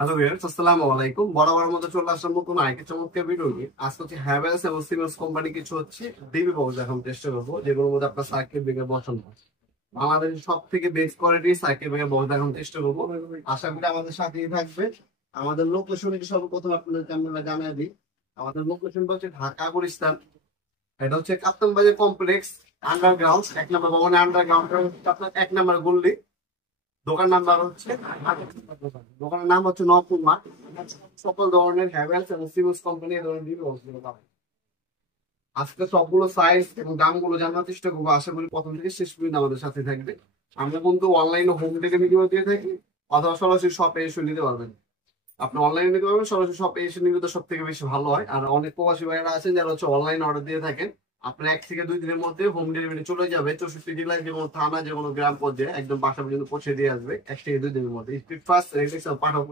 Hello viewers, আসসালামু আলাইকুম। বরাবরের মতো চলে আসলাম নতুন আরেকটি চমৎকার ভিডিও নিয়ে। আজকে হচ্ছে হ্যাভেলস এবং সিমেন্স কোম্পানি কিছু হচ্ছে ডিবি বক্স এখন চেষ্টা করবো, যেগুলোর মধ্যে আপনার সার্কিট ব্রেকার বসানো আছে। আমাদের সব থেকে বেস্ট কোয়ালিটির সার্কিট ব্রেকার বক্স এখন চেষ্টা করবো। আশা করি আমাদের সাথেই থাকবে। আমাদের লোকেশন সর্বপ্রথম আপনাদেরকে আমরা জানিয়ে দিই। আমাদের লোকেশন হচ্ছে ঢাকা গুলিস্তান। এটা হচ্ছে কাপ্তান বাজার কমপ্লেক্স আন্ডারগ্রাউন্ড 1 নম্বর ভবনে। আন্ডারগ্রাউন্ড আপনার 1 নম্বর গল্লি। দোকান নাম্বার হচ্ছে দোকানের নাম হচ্ছে নপুর মার্ট। সকল ধরনের হ্যাভেলস এবং সিমেন্স কোম্পানি এই ধরনের বিভিন্ন বস্তুগুলো পাবেন। আজকে সবগুলো সাইজ এবং দামগুলো জানার চেষ্টা করবো। আশা করি প্রথম থেকে শেষ পর্যন্ত আমাদের সাথে থাকবে। আমরা কিন্তু অনলাইনে হোম ডেলিভারি দিয়ে থাকি, অথবা সরাসরি শপে এসে নিতে পারবেন। আপনি অনলাইনে নিতে পারবেন, সরাসরি শপে এসে নিলে তো সব থেকে বেশি ভালো হয়। আর অনেক প্রবাসী ভাইয়েরা আছেন যারা হচ্ছে অনলাইন অর্ডার দিয়ে থাকেন। আপনার 1 থেকে 2 দিনের মধ্যে হোম ডেলিভারি চলে যাবে। 64 জেলায় যে কোনো থানা, যে কোনো গ্রাম পর্যায়ে একদম বাসা পর্যন্ত পৌঁছে দিয়ে আসবে 1 থেকে 2 দিনের মধ্যে। স্পিড ফাস্ট পাঠাবো।